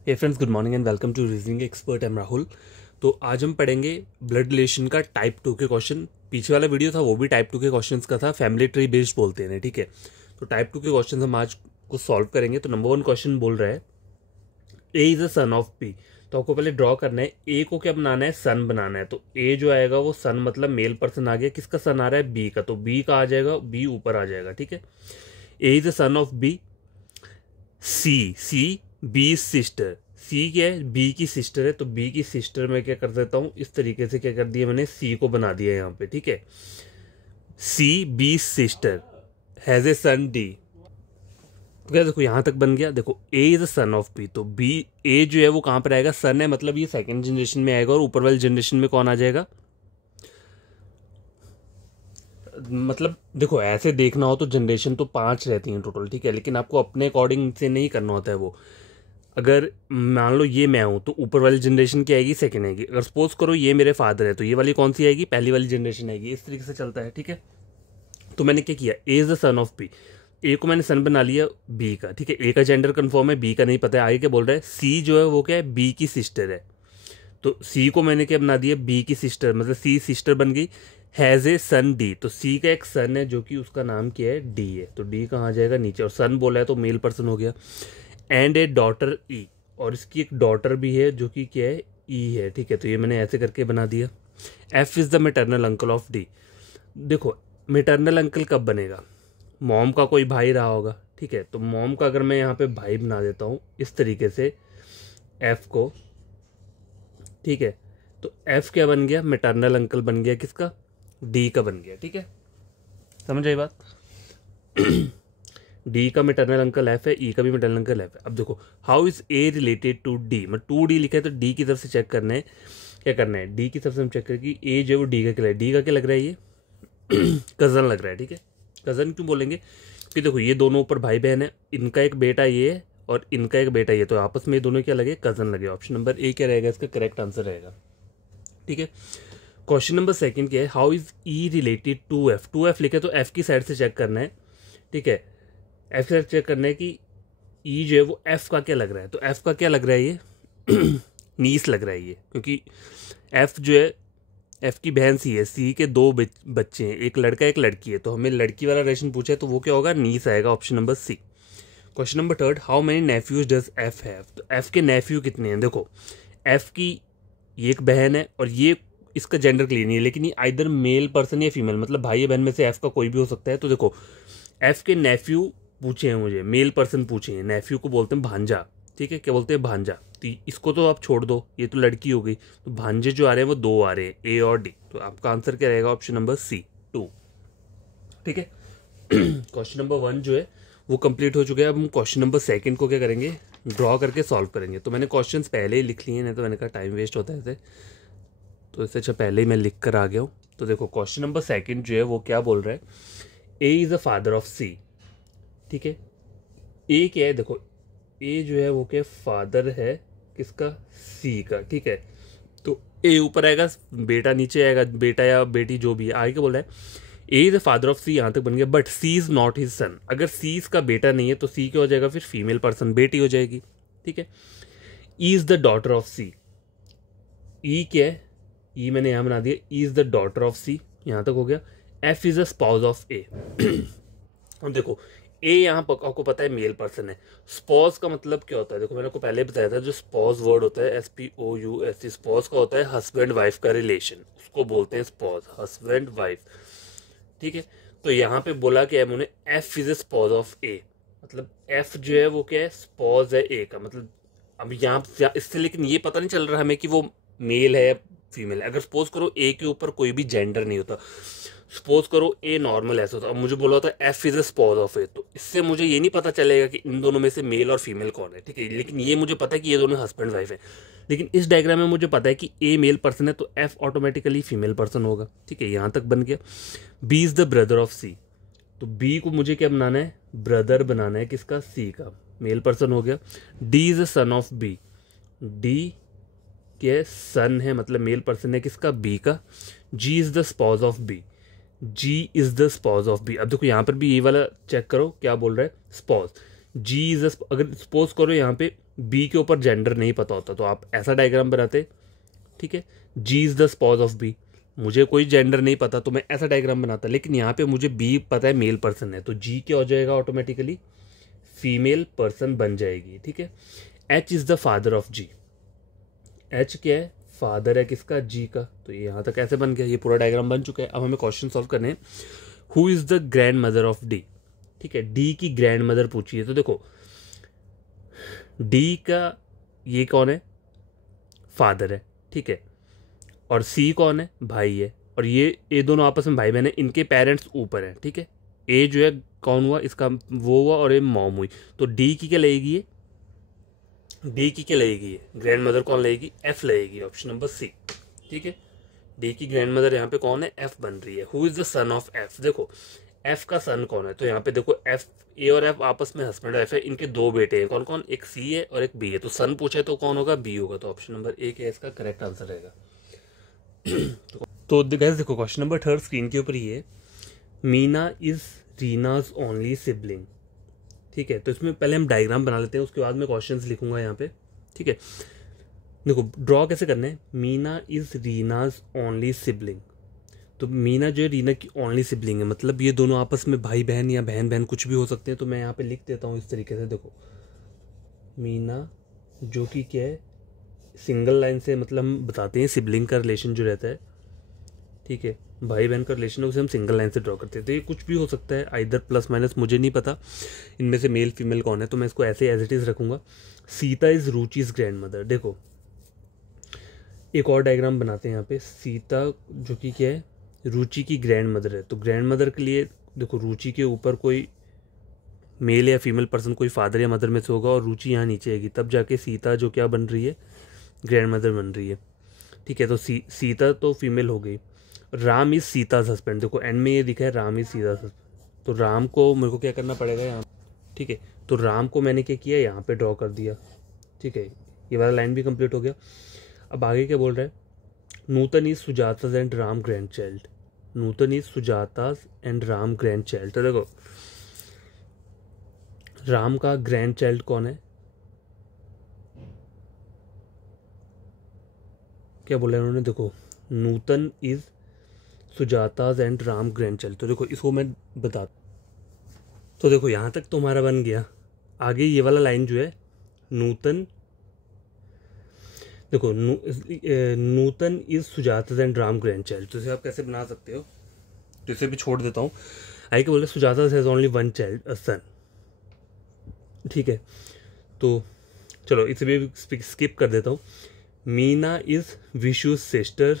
Hey friends, good morning and welcome to reasoning expert. Am Rahul. तो आज हम पढ़ेंगे ब्लड रिलेशन का टाइप 2 के क्वेश्चन। पीछे वाला वीडियो था वो भी टाइप 2 के क्वेश्चंस का था, फैमिली ट्री बेस्ड बोलते हैं, ठीक है। तो टाइप 2 के क्वेश्चन हम आज को सॉल्व करेंगे। तो नंबर 1 क्वेश्चन बोल रहा है A is a son of B. तो आपको पहले ड्रॉ करना है, ए को क्या बनाना है, सन बनाना है। तो ए जो आएगा वो सन मतलब मेल पर्सन आ गया। किसका सन आ रहा है, बी का, तो बी का आ जाएगा, बी ऊपर आ जाएगा, ठीक है। A is a son of B. C B sister, C क्या है, बी की सिस्टर है। तो बी की सिस्टर में क्या कर देता हूं, इस तरीके से क्या कर दिया मैंने, सी को बना दिया यहाँ पे, ठीक है। C B sister has a son D. तो क्या देखो यहां तक बन गया। देखो A is a son of B, तो बी ए जो है वो कहां पर आएगा, सन है, मतलब ये सेकंड जनरेशन में आएगा। और ऊपर वाली जनरेशन में कौन आ जाएगा, मतलब देखो ऐसे देखना हो तो जनरेशन तो 5 रहती हैं टोटल, ठीक है। लेकिन आपको अपने अकॉर्डिंग से नहीं करना होता है वो। अगर मान लो ये मैं हूँ तो ऊपर वाली जनरेशन क्या आएगी, सेकंड आएगी। अगर सपोज करो ये मेरे फादर है तो ये वाली कौन सी आएगी, पहली वाली जनरेशन आएगी। इस तरीके से चलता है, ठीक है। तो मैंने क्या किया, A is the son of B. A को मैंने सन बना लिया बी का, ठीक है। ए का जेंडर कंफर्म है, बी का नहीं पता है। आगे क्या बोल रहा है, सी जो है वो क्या है, बी की सिस्टर है। तो सी को मैंने क्या बना दिया, बी की सिस्टर, मतलब सी सिस्टर बन गई। हैज़ ए सन डी, तो सी का एक सन है जो कि उसका नाम क्या है, डी है। तो डी कहाँ आ जाएगा, नीचे। और सन बोला है तो मेल पर्सन हो गया। एंड ए डॉटर ई, और इसकी एक डॉटर भी है जो कि क्या है, ई है, ठीक है। तो ये मैंने ऐसे करके बना दिया। F is the maternal uncle of D. देखो मेटरनल अंकल कब बनेगा, मॉम का कोई भाई रहा होगा, ठीक है। तो मॉम का अगर मैं यहाँ पे भाई बना देता हूँ इस तरीके से एफ को, ठीक है। तो एफ क्या बन गया, मेटरनल अंकल बन गया, किसका, डी का बन गया, ठीक है। समझ आई बात। डी का मेटरनल अंकल एफ है, ई का भी मेटरनल अंकल एफ है। अब देखो how is A related to D, मतलब 2D लिखा है तो डी की तरफ से चेक करना है। क्या करना है, डी की तरफ से हम चेक करें कि ए जो है वो डी का क्या है। डी का क्या लग रहा है, ये कजन लग रहा है, ठीक है। कजन क्यों बोलेंगे, कि देखो ये दोनों ऊपर भाई बहन है, इनका एक बेटा ये है और इनका एक बेटा ये, तो आपस में ये दोनों क्या लगे, कजन लगे। ऑप्शन नंबर ए क्या रहेगा, इसका करेक्ट आंसर रहेगा, ठीक है। क्वेश्चन नंबर सेकंड क्या है, how is E related to F. To F लिखे तो एफ की साइड से चेक करना है, ठीक है। एफ की साइड चेक करना है कि ई जो है वो एफ का क्या लग रहा है। तो एफ का क्या लग रहा है, ये नीस लग रहा है ये, क्योंकि एफ जो है, एफ की बहन सी है, सी के दो बच्चे हैं, एक लड़का एक लड़की है। तो हमें लड़की वाला रिलेशन पूछा है तो वो क्या होगा, नीस आएगा, option number C. Question number third, how many nephews does F have. तो एफ के नेफ्यू कितने हैं। देखो एफ की ये एक बहन है और ये, इसका जेंडर क्लियर नहीं है, लेकिन ये आइदर मेल पर्सन या फीमेल, मतलब भाई या बहन में से एफ का कोई भी हो सकता है। तो देखो एफ के नेफ्यू पूछे हैं मुझे, मेल पर्सन पूछे हैं, नेफ्यू को बोलते हैं भांजा, ठीक है। क्या बोलते हैं, भांजा। तो इसको तो आप छोड़ दो, ये तो लड़की हो गई। तो भांजे जो आ रहे हैं वो 2 आ रहे हैं, ए और डी। तो आपका आंसर क्या रहेगा, ऑप्शन नंबर सी 2, ठीक है। क्वेश्चन नंबर 1 जो है वो कंप्लीट हो चुका है। अब हम क्वेश्चन नंबर सेकंड को क्या करेंगे, ड्रॉ करके सॉल्व करेंगे। तो मैंने क्वेश्चंस पहले ही लिख लिए हैं, नहीं तो मैंने कहा टाइम वेस्ट होता है ऐसे, तो इससे अच्छा पहले ही मैं लिख कर आ गया हूँ। तो देखो क्वेश्चन नंबर सेकंड जो है वो क्या बोल रहा है, A is a father of C, ठीक है। ए क्या है, देखो ए जो है वो क्या, फादर है किसका, सी का, ठीक है। तो ए ऊपर आएगा, बेटा नीचे आएगा, बेटा या बेटी जो भी है। आगे क्या बोल रहा है, A is the father of C, यहां तक बन गया। But C is not his son, अगर सी इसका बेटा नहीं है तो सी क्या हो जाएगा, फिर फीमेल पर्सन, बेटी हो जाएगी, ठीक है। E is the daughter of C, E क्या है, ई मैंने यहां बना दिया, E is the daughter of C, यहां तक हो गया। F is the spouse of A. अब देखो ए यहाँ पर आपको पता है मेल पर्सन है। स्पॉज का मतलब क्या होता है, देखो मैंने आपको पहले बताया था, जो स्पॉज वर्ड होता है SPOUS, स्पॉज का होता है हस्बैंड वाइफ का रिलेशन, उसको बोलते हैं स्पॉज, हस्बैंड वाइफ, ठीक है। तो यहाँ पे बोला क्या है उन्होंने, F is a spouse of A, मतलब एफ जो है वो क्या है, स्पॉज है ए का, मतलब अब यहाँ इससे लेकिन ये पता नहीं चल रहा हमें कि वो मेल है या फीमेल है। अगर सपोज करो ए के ऊपर कोई भी जेंडर नहीं होता, सपोज करो ए नॉर्मल ऐसा होता, अब मुझे बोला होता F is a spouse of A, तो इससे मुझे ये नहीं पता चलेगा कि इन दोनों में से मेल और फीमेल कौन है, ठीक है। लेकिन ये मुझे पता है कि ये दोनों हस्बैंड वाइफ है। लेकिन इस डायग्राम में मुझे पता है कि ए मेल पर्सन है तो एफ ऑटोमेटिकली फीमेल पर्सन होगा, ठीक है। यहाँ तक बन गया। B is the brother of C, तो बी को मुझे क्या बनाना है, ब्रदर बनाना है, किसका, सी का, मेल पर्सन हो गया। D is a son of B, D के सन है, मतलब मेल पर्सन है, किसका, बी का। G is the spouse of B, G is the spouse of B. अब देखो यहाँ पर भी ये वाला चेक करो क्या बोल रहा है, स्पॉज, जी इज, अगर सपोज करो यहाँ पे बी के ऊपर जेंडर नहीं पता होता तो आप ऐसा डायग्राम बनाते, ठीक है। G is the spouse of B, मुझे कोई जेंडर नहीं पता तो मैं ऐसा डायग्राम बनाता, लेकिन यहाँ पे मुझे बी पता है मेल पर्सन है, तो जी क्या हो जाएगा ऑटोमेटिकली, फीमेल पर्सन बन जाएगी, ठीक है। H is the father of G, H क्या है, फादर है किसका, जी का। तो ये यहाँ तक ऐसे बन गया, ये पूरा डायग्राम बन चुका है। अब हमें क्वेश्चन सॉल्व करने हैं। Who is the grand mother of D, ठीक है, डी की ग्रैंड मदर पूछी है। तो देखो डी का ये कौन है, फादर है, ठीक है, और सी कौन है, भाई है, और ये दोनों आपस में भाई बहन है, इनके पेरेंट्स ऊपर हैं, ठीक है। ए जो है कौन हुआ, इसका वो हुआ, और ये मॉम हुई। तो डी की क्या लगेगी, ये डी की क्या लगेगी, ये ग्रैंड मदर कौन लगेगी, एफ लगेगी, ऑप्शन नंबर सी, ठीक है। डी की ग्रैंड मदर यहाँ पे कौन है, एफ बन रही है। Who is the son of F, देखो एफ का सन कौन है, तो यहाँ पे देखो एफ, ए और एफ आपस में हस्बैंड वाइफ है, इनके दो बेटे हैं, कौन कौन, एक सी है और एक बी है। तो सन पूछे तो कौन होगा, बी होगा, तो ऑप्शन नंबर ए क्या इसका करेक्ट आंसर रहेगा। तो गाइस देखो क्वेश्चन नंबर 3 स्क्रीन के ऊपर ही है, मीना इज रीनाज ओनली सिबलिंग, ठीक है। तो इसमें पहले हम डायग्राम बना लेते हैं, उसके बाद मैं क्वेश्चंस लिखूंगा यहाँ पे, ठीक है। देखो ड्रॉ कैसे करना है, मीना इज रीनाज ओनली सिबलिंग, तो मीना जो है रीना की ओनली सिबलिंग है, मतलब ये दोनों आपस में भाई बहन या बहन बहन कुछ भी हो सकते हैं। तो मैं यहाँ पे लिख देता हूँ इस तरीके से, देखो मीना जो कि क्या है, सिंगल लाइन से मतलब हम बताते हैं सिबलिंग का रिलेशन जो रहता है, ठीक है, भाई बहन का रिलेशन है, उसे हम सिंगल लाइन से ड्रॉ करते हैं। तो ये कुछ भी हो सकता है, आइदर प्लस माइनस, मुझे नहीं पता इनमें से मेल फीमेल कौन है, तो मैं इसको ऐसे एज इट इज़ रखूँगा। सीता इज़ रुचि's ग्रैंड मदर, देखो एक और डायग्राम बनाते हैं यहाँ पे, सीता जो कि क्या है, रुचि की ग्रैंड मदर है। तो ग्रैंड मदर के लिए देखो रुचि के ऊपर कोई मेल या फीमेल पर्सन कोई फादर या मदर में से होगा, और रुचि यहाँ नीचे आएगी, तब जाके सीता जो क्या बन रही है, ग्रैंड मदर बन रही है, ठीक है। तो सीता तो फीमेल हो गई। राम इज सीताज हस्बैंड, देखो एंड में ये दिखा है राम इज सीताज हस्बैंड, तो राम को मेरे को क्या करना पड़ेगा यहाँ, ठीक है। तो राम को मैंने क्या किया, यहाँ पे ड्रॉ कर दिया, ठीक है, ये वाला लाइन भी कंप्लीट हो गया। अब आगे क्या बोल रहा है, Nutan is Sujata's and Ram grandchild, Nutan is Sujata's and Ram grandchild. तो देखो राम का ग्रैंड चाइल्ड कौन है, क्या बोला है उन्होंने, देखो Nutan is Sujata's and Ram grandchild. तो देखो इसको मैं बता, तो देखो यहाँ तक तो हमारा बन गया। आगे ये वाला लाइन जो है, नूतन, देखो Nutan is Sujata's and Ram grandchild, तो इसे आप कैसे बना सकते हो, तो इसे भी छोड़ देता हूँ। आगे क्या बोल रहे, Sujata has only one child, a son, ठीक है। तो चलो इसे भी स्किप कर देता हूँ। Meena is Vishu sister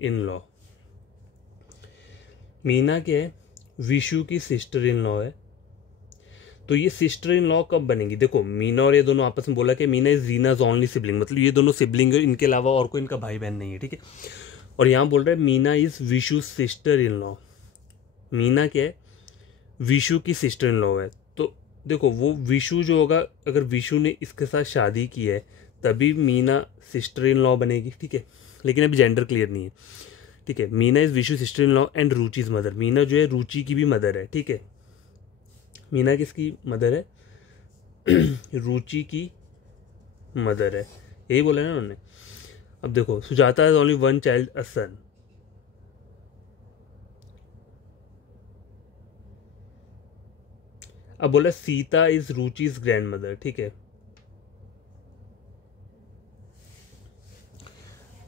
in law, Meena क्या है, विशु की सिस्टर इन लॉ है। तो ये सिस्टर इन लॉ कब बनेगी, देखो मीना और ये दोनों आपस में बोला कि मीना इज रीनाज ओनली सिबलिंग, मतलब ये दोनों सिबलिंग है, इनके अलावा और कोई इनका भाई बहन नहीं है, ठीक है। और यहाँ बोल रहा है Meena is Vishu sister in law, Meena क्या है, विशु की सिस्टर इन लॉ है। तो देखो वो विशु जो होगा, अगर विशु ने इसके साथ शादी की है तभी मीना सिस्टर इन लॉ बनेगी, ठीक है। लेकिन अभी जेंडर क्लियर नहीं है, ठीक है। Meena is Vishu sister in law and Ruchi's mother, Meena जो है रुचि की भी मदर है, ठीक है। मीना किसकी मदर है, रुचि की मदर है, यही बोला ना उन्होंने। अब देखो Sujata has only one child, a son, अब बोला Sita is Ruchi's grandmother, ठीक है।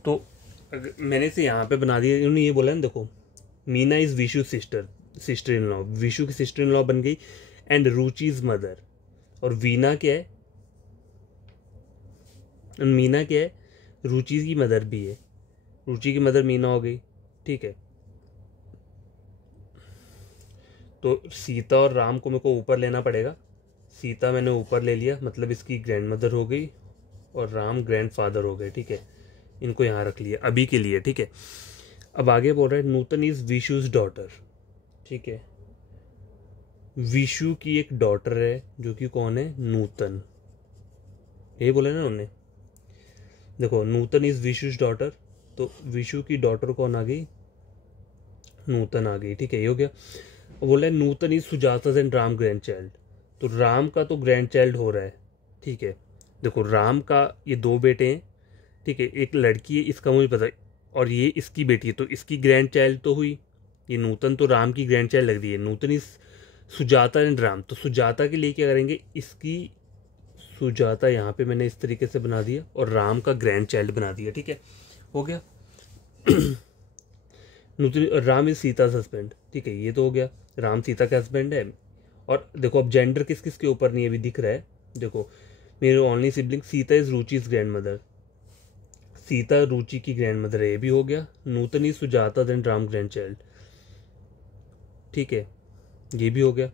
तो मैंने इसे यहाँ पे बना दिया, उन्होंने ये बोला ना, देखो Meena is Vishu sister in law, Vishu की सिस्टर इन लॉ बन गई, एंड रुचि's मदर, और वीना क्या है, मीना क्या है, रुचि की मदर भी है, रुचि की मदर मीना हो गई, ठीक है। तो सीता और राम को मेरे को ऊपर लेना पड़ेगा, सीता मैंने ऊपर ले लिया, मतलब इसकी ग्रैंड मदर हो गई, और राम ग्रैंड फादर हो गए, ठीक है। इनको यहाँ रख लिया अभी के लिए, ठीक है। अब आगे बोल रहा है नूतन इज विशु's डॉटर, ठीक है। विशु की एक डॉटर है जो कि कौन है, नूतन, यही बोले ना उन्होंने। देखो नूतन इज विशु's डॉटर, तो विशु की डॉटर कौन आ गई, नूतन आ गई, ठीक है, ये हो गया। बोला है Nutan is Sujata's and Ram grandchild, तो राम का तो ग्रैंड चाइल्ड हो रहा है, ठीक है, देखो राम का ये 2 बेटे हैं, ठीक है, एक लड़की है, इसका मुझे पता है, और ये इसकी बेटी है, तो इसकी ग्रैंड चाइल्ड तो हुई। ये नूतन तो राम की ग्रैंड चाइल्ड लग रही है, नूतन इस सुजाता एंड राम, तो सुजाता के लिए क्या करेंगे, इसकी सुजाता यहाँ पे मैंने इस तरीके से बना दिया और राम का ग्रैंड चाइल्ड बना दिया, ठीक है, हो गया। नूतन राम इज सीता हस्बैंड, ठीक है, ये तो हो गया, राम सीता का हस्बैंड है। और देखो अब जेंडर किस किस के ऊपर नहीं अभी दिख रहा है, देखो मेरे only sibling Sita is Ruchi is grandmother, Sita Ruchi की ग्रैंड मदर है, ये भी हो गया। Nutan is Sujata then Ram grandchild, ठीक है, ये भी हो गया।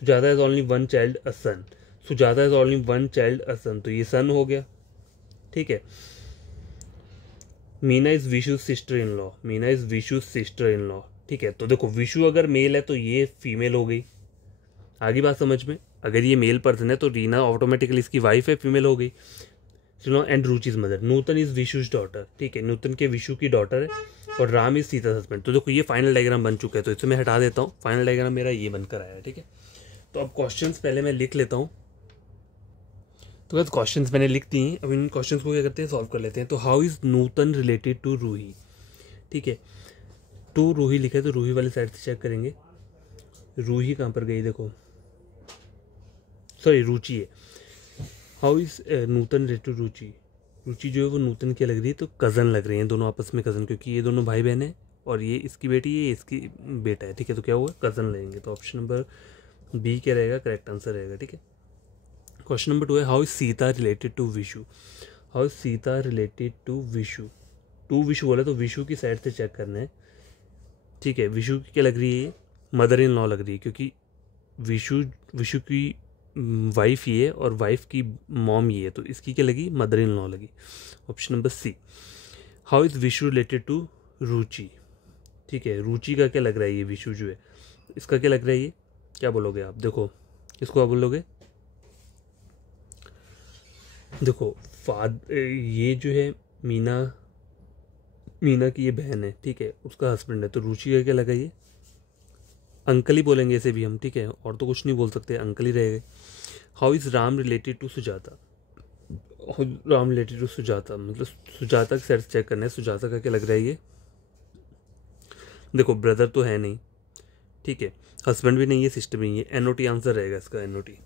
Sujata is only one child a son, Sujata is only one child a son, तो ये सन हो गया, ठीक है। Meena is Vishu sister in law, Meena is Vishu sister in law, ठीक है, तो देखो विशु अगर मेल है तो ये फीमेल हो गई, आगे बात समझ में। अगर ये मेल पर्सन है तो रीना ऑटोमेटिकली इसकी वाइफ है, फीमेल हो गई। सुनो, and Ruchi is mother, Nutan is Vishu's daughter, ठीक है, नूतन के विशु की डॉटर है, और राम इज सीता हस्बैंड। तो देखो ये फाइनल डायग्राम बन चुका है, तो इसे मैं हटा देता हूँ, फाइनल डायग्राम मेरा ये बनकर आया है, ठीक है। तो अब क्वेश्चंस पहले मैं लिख लेता हूँ, तो बस क्वेश्चंस मैंने लिख दिए हैं, अब इन क्वेश्चंस को क्या करते हैं, सॉल्व कर लेते हैं। तो how is Nutan related to Ruhi, ठीक है, टू रूही लिखा है तो रूही वाली साइड से चेक करेंगे, रूही कहाँ पर गई, देखो सॉरी रुचि है। How is Nutan related to Ruchi, Ruchi जो है वो नूतन की लग रही है, तो कज़न लग रही हैं दोनों आपस में, कज़न, क्योंकि ये दोनों भाई बहन है और ये इसकी बेटी है, ये इसकी बेटा है, ठीक है, तो क्या हुआ, कज़न लेंगे। तो ऑप्शन नंबर बी क्या रहेगा, करेक्ट आंसर रहेगा, ठीक है। क्वेश्चन नंबर 2 है how is Sita related to Vishu, how is Sita related to Vishu, to Vishu बोला तो विशु की साइड से चेक करना है, ठीक है। विशु की क्या लग रही है, मदर इन लॉ लग रही है, क्योंकि विशु की वाइफ ये है और वाइफ की मॉम ये है, तो इसकी क्या लगी, मदर इन लॉ लगी। Option number C. How is Vishu related to Ruchi, ठीक है, रुचि का क्या लग रहा है, ये विशु जो है इसका क्या लग रहा है, ये क्या बोलोगे आप, देखो इसको क्या बोलोगे, देखो ये जो है मीना की ये बहन है, ठीक है, उसका हस्बैंड है, तो रुचि का क्या लगा, ये अंकल ही बोलेंगे इसे भी हम, ठीक है, और तो कुछ नहीं बोल सकते, अंकल ही रहेगा। How is Ram related to Sujata, Ram related to Sujata, मतलब सुजाता की साइड से चेक करना है, सुजाता का क्या लग रहा है, ये देखो ब्रदर तो है नहीं, ठीक है, हस्बैंड भी नहीं है, सिस्टर भी नहीं है, एनओटी आंसर रहेगा इसका, एनओटी,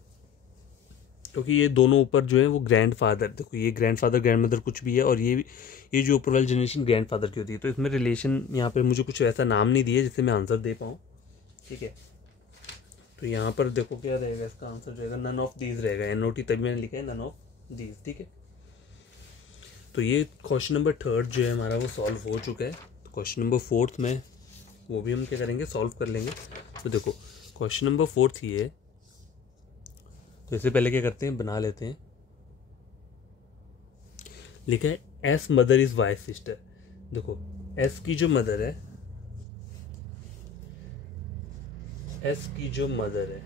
क्योंकि ये दोनों ऊपर जो है वो ग्रैंड फादर, देखो ये ग्रैंड फादर ग्रैंड मदर कुछ भी है, और ये जो ऊपर वाली जनरेशन ग्रैंड फादर की होती है, तो इसमें रिलेशन यहाँ पे मुझे कुछ ऐसा नाम नहीं दिया जिससे मैं आंसर दे पाऊँ, ठीक है। तो यहाँ पर देखो क्या रहेगा, इसका आंसर रहेगा नन ऑफ दीज रहेगा, एनओटी तभी मैंने लिखा है नन ऑफ दीज, ठीक है। तो ये क्वेश्चन नंबर 3 जो है हमारा वो सॉल्व हो चुका है। तो क्वेश्चन नंबर 4 में वो भी हम क्या करेंगे, सॉल्व कर लेंगे। तो देखो क्वेश्चन नंबर 4 ये है, तो इससे पहले क्या करते हैं, बना लेते हैं, लिखा है S mother is Y sister, देखो एस की जो मदर है, एस की जो मदर है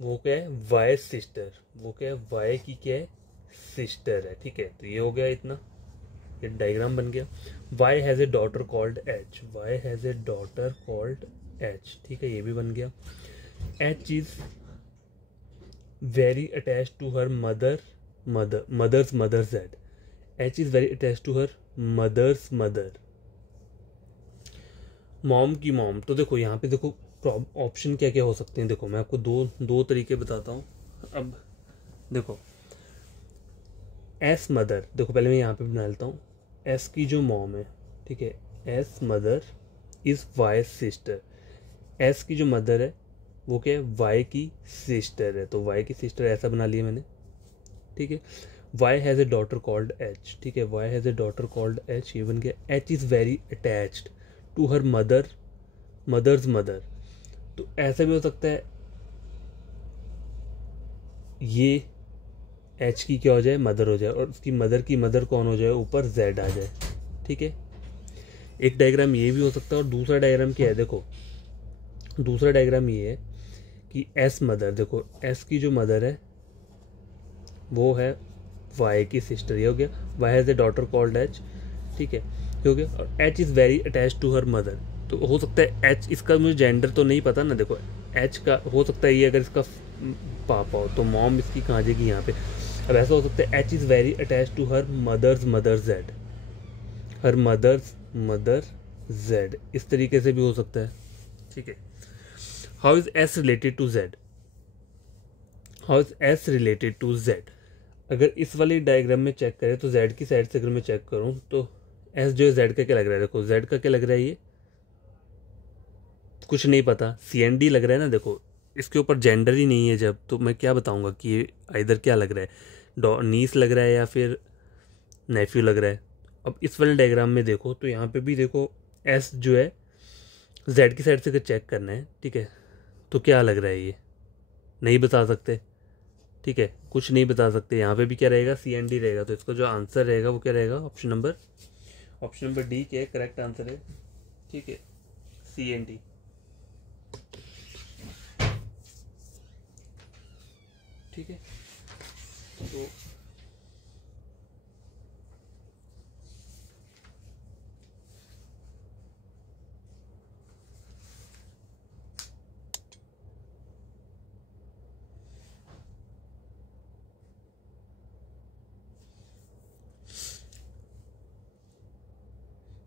वो क्या है, वाई सिस्टर, वो क्या है, वाई की क्या है, सिस्टर है, ठीक है। तो ये हो गया इतना, ये डायग्राम बन गया। Y has a daughter called H, Y has a daughter called H, ठीक है, ये भी बन गया। H is very attach to her mother's mother Z, H is very attach to her mother's mother, mom की mom. तो देखो यहाँ पे देखो ऑप्शन क्या क्या हो सकते हैं, देखो मैं आपको दो तरीके बताता हूँ। अब देखो एस मदर, देखो पहले मैं यहाँ पे बना लेता हूँ, एस की जो मॉम है, ठीक है, S mother is Y sister, S की जो मदर है वो क्या है, वाई की सिस्टर है, तो वाई की सिस्टर ऐसा बना लिया मैंने, ठीक है। Y has a daughter called H, ठीक है, Y has a daughter called H, ये बन गया। H is very attached to her mother's mother, तो ऐसा भी हो सकता है ये एच की क्या हो जाए, मदर हो जाए, और उसकी मदर की मदर कौन हो जाए, ऊपर जेड आ जाए, ठीक है। एक डायग्राम ये भी हो सकता है, और दूसरा डायग्राम क्या है, देखो दूसरा डायग्राम ये है कि एस मदर, देखो एस की जो मदर है वो है वाई की सिस्टर, ये हो गया। Y has a daughter called H, ठीक है, हो गया। और H is very attach to her mother, तो हो सकता है एच, इसका मुझे जेंडर तो नहीं पता ना, देखो एच का हो सकता है ये अगर इसका पापा हो, तो मॉम इसकी कहाँ जाएगी यहाँ पे। अब ऐसा हो सकता है H is very attach to her mother's mother Z, her mother's mother Z, इस तरीके से भी हो सकता है। ठीक है, how is S related to Z, how is S related to Z. अगर इस वाली डायग्राम में चेक करें तो जेड की साइड से अगर मैं चेक करूं तो एस जो है जेड का क्या लग रहा है, देखो जेड का क्या लग रहा है, ये कुछ नहीं पता, सी एन डी लग रहा है ना। देखो इसके ऊपर जेंडर ही नहीं है जब, तो मैं क्या बताऊंगा कि ये इधर क्या लग रहा है, नीस लग रहा है या फिर नेफ्यू लग रहा है। अब इस वाले डायग्राम में देखो तो यहाँ पे भी देखो एस जो है जेड की साइड से अगर चेक करना है, ठीक है, तो क्या लग रहा है, ये नहीं बता सकते। ठीक है, कुछ नहीं बता सकते। यहाँ पे भी क्या रहेगा, सी एन डी रहेगा, तो इसका जो आंसर रहेगा वो क्या रहेगा, ऑप्शन नंबर डी के करेक्ट आंसर है। ठीक है, सी एन डी। ठीक है, तो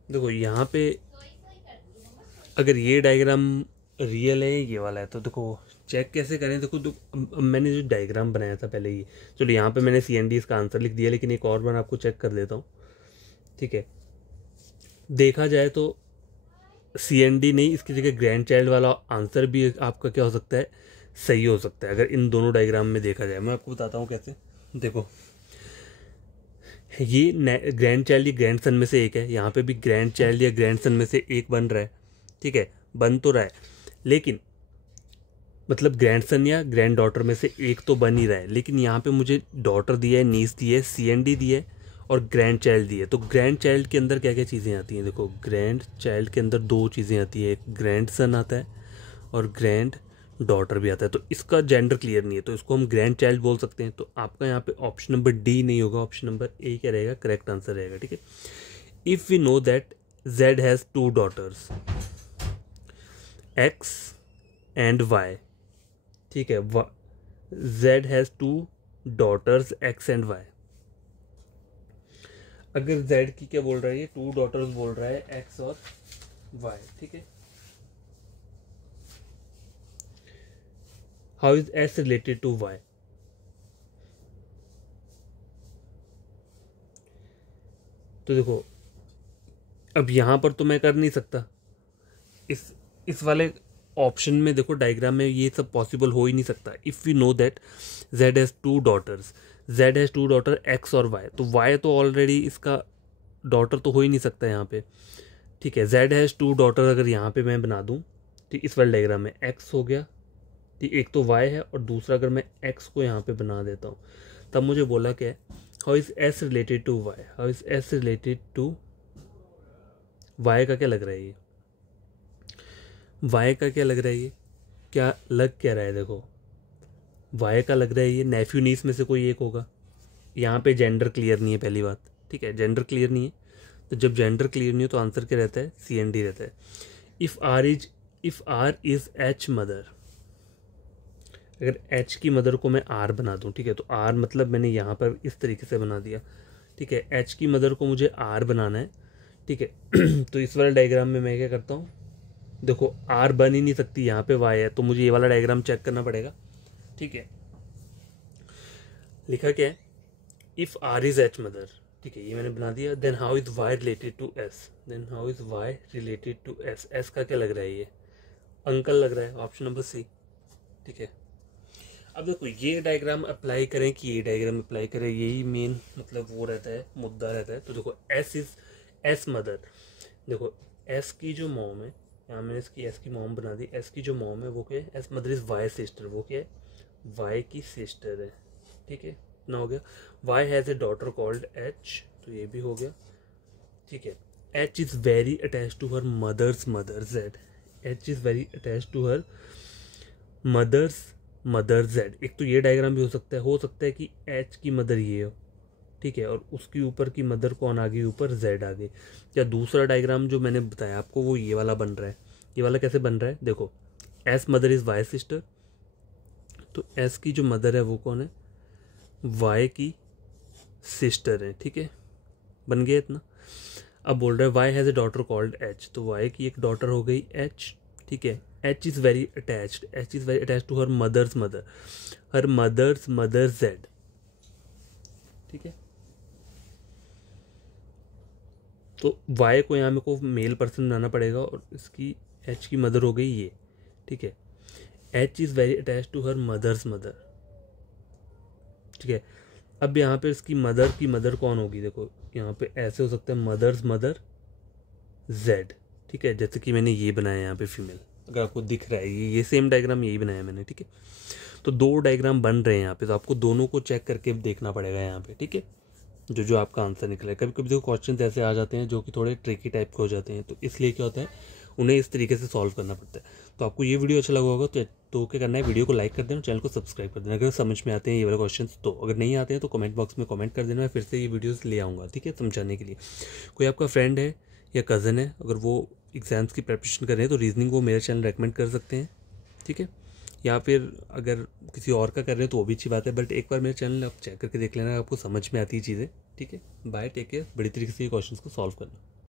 देखो यहाँ पे अगर ये डायग्राम रियल है ये वाला है, तो देखो चेक कैसे करें। देखो अब मैंने जो डायग्राम बनाया था पहले ही, चलो यहाँ पे मैंने सी एन डी इसका आंसर लिख दिया, लेकिन एक और बार आपको चेक कर देता हूँ। ठीक है, देखा जाए तो सी एन डी नहीं, इसकी जगह ग्रैंड चाइल्ड वाला आंसर भी आपका क्या हो सकता है, सही हो सकता है, अगर इन दोनों डायग्राम में देखा जाए। मैं आपको बताता हूँ कैसे। देखो ये ग्रैंड चाइल्ड या ग्रैंड सन में से एक है, यहाँ पे भी ग्रैंड चाइल्ड या ग्रैंड सन में से एक बन रहा है। ठीक है, बन तो रहा है, लेकिन मतलब ग्रैंड सन या ग्रैंड डॉटर में से एक तो बन ही रहा है, लेकिन यहाँ पे मुझे डॉटर दिया है, नीस दी है, सी एन डी दी है और ग्रैंड चाइल्ड दी है। तो ग्रैंड चाइल्ड के अंदर क्या क्या चीज़ें आती हैं, देखो ग्रैंड चाइल्ड के अंदर दो चीज़ें आती है, एक ग्रैंड सन आता है और ग्रैंड डॉटर भी आता है। तो इसका जेंडर क्लियर नहीं है, तो इसको हम ग्रैंड चाइल्ड बोल सकते हैं। तो आपका यहाँ पे ऑप्शन नंबर डी नहीं होगा, ऑप्शन नंबर ए क्या रहेगा, करेक्ट आंसर रहेगा। ठीक है, if we know that Z has two daughters X and Y. ठीक है, Z has two daughters X and Y. अगर जेड की क्या बोल रहा है, ये टू डॉटर्स बोल रहा है एक्स और वाई। ठीक है, how is S related to Y. तो देखो अब यहां पर तो मैं कर नहीं सकता, इस वाले ऑप्शन में देखो डायग्राम में ये सब पॉसिबल हो ही नहीं सकता। If we know that Z has two daughters, Z has two daughter X और वाई, तो वाई तो ऑलरेडी इसका डॉटर तो हो ही नहीं सकता यहाँ पे। ठीक है, जेड हैज़ टू डॉटर अगर यहाँ पे मैं बना दूँ, ठीक, इस वाले डायग्राम में एक्स हो गया, ठीक, एक तो वाई है और दूसरा अगर मैं एक्स को यहाँ पे बना देता हूँ, तब मुझे बोला क्या है, how is S related to Y, how is S related to Y का क्या लग रहा है, ये वाई का क्या लग रहा है, ये क्या लग क्या रहा है, देखो वाई का लग रहा है ये नेफ्यू नीस में से कोई एक होगा। यहाँ पे जेंडर क्लियर नहीं है पहली बात। ठीक है, जेंडर क्लियर नहीं है, तो जब जेंडर क्लियर नहीं हो तो आंसर क्या रहता है, सी एन डी रहता है। If R is H mother, अगर एच की मदर को मैं आर बना दूँ, ठीक है, तो आर मतलब मैंने यहाँ पर इस तरीके से बना दिया। ठीक है, एच की मदर को मुझे आर बनाना है। ठीक है तो इस वाले डायग्राम में मैं क्या करता हूँ, देखो आर बन ही नहीं सकती, यहाँ पे वाई है, तो मुझे ये वाला डायग्राम चेक करना पड़ेगा। ठीक है, लिखा क्या है, if R is H mother, ठीक है, ये मैंने बना दिया। Then how is Y related to S, then how is Y related to S, S का क्या लग रहा है, ये अंकल लग रहा है, ऑप्शन नंबर सी। ठीक है, अब देखो ये डायग्राम अप्लाई करें कि ये डायग्राम अप्लाई करें, यही मेन मतलब वो रहता है, मुद्दा रहता है। तो देखो एस इज एस मदर, देखो एस की जो मॉम है, यहाँ मैंने इसकी एस की मॉम बना दी, एस की जो मॉम है वो क्या है, S mother is Y sister, वो क्या है, वाई की सिस्टर है। ठीक है, इतना हो गया। Y has a daughter called H, तो ये भी हो गया। ठीक है, H is very attach to her mother's mother Z, H is very attach to her mother's mother Z. एक तो ये डायग्राम भी हो सकता है कि एच की मदर ये हो, ठीक है, और उसकी ऊपर की मदर कौन आ गई, ऊपर जेड आ गई। या दूसरा डायग्राम जो मैंने बताया आपको वो ये वाला बन रहा है। ये वाला कैसे बन रहा है, देखो S mother is why sister, तो एस की जो मदर है वो कौन है, वाई की सिस्टर है, ठीक है, बन गया इतना। अब बोल रहा है Y has a daughter called H, तो वाई की एक डॉटर हो गई एच, ठीक है। H is very attached to her mother's mother Z, ठीक है। तो वाई को यहाँ मेरे को मेल पर्सन बनाना पड़ेगा और इसकी एच की मदर हो गई ये, ठीक है। H is very attach to her mother's mother, ठीक है। अब यहाँ पे इसकी मदर की मदर कौन होगी, देखो यहाँ पे ऐसे हो सकता है मदर्स मदर जेड, ठीक है, जैसे कि मैंने ये बनाया यहाँ पे फीमेल, अगर आपको दिख रहा है ये सेम डायग्राम यही बनाया मैंने, ठीक है। तो दो डायग्राम बन रहे हैं यहाँ पे, तो आपको दोनों को चेक करके देखना पड़ेगा यहाँ पे, ठीक है, जो आपका आंसर निकला है। कभी कभी देखो क्वेश्चन ऐसे आ जाते हैं जो कि थोड़े ट्रिकी टाइप के हो जाते हैं, तो इसलिए क्या होता है उन्हें इस तरीके से सॉल्व करना पड़ता है। तो आपको ये वीडियो अच्छा लगा होगा तो क्या करना है, वीडियो को लाइक कर देना, चैनल को सब्सक्राइब कर देना अगर समझ में आते हैं ये वाले क्वेश्चन। तो अगर नहीं आते हैं तो कमेंट बॉक्स में कमेंट कर देना, मैं फिर से ये वीडियोस ले आऊँगा, ठीक है, समझाने के लिए। कोई आपका फ्रेंड है या कज़न है, अगर वो एग्ज़ाम्स की प्रिपरेशन कर रहे हैं तो रीजनिंग वो मेरा चैनल रेकमेंड कर सकते हैं, ठीक है। या फिर अगर किसी और का कर रहे हैं तो वो भी अच्छी बात है, बट एक बार मेरे चैनल आप चेक करके देख लेना, आपको समझ में आती है चीज़ें, ठीक है। बाय, टेक केयर, बड़ी तरीके से ये क्वेश्चंस को सॉल्व करना।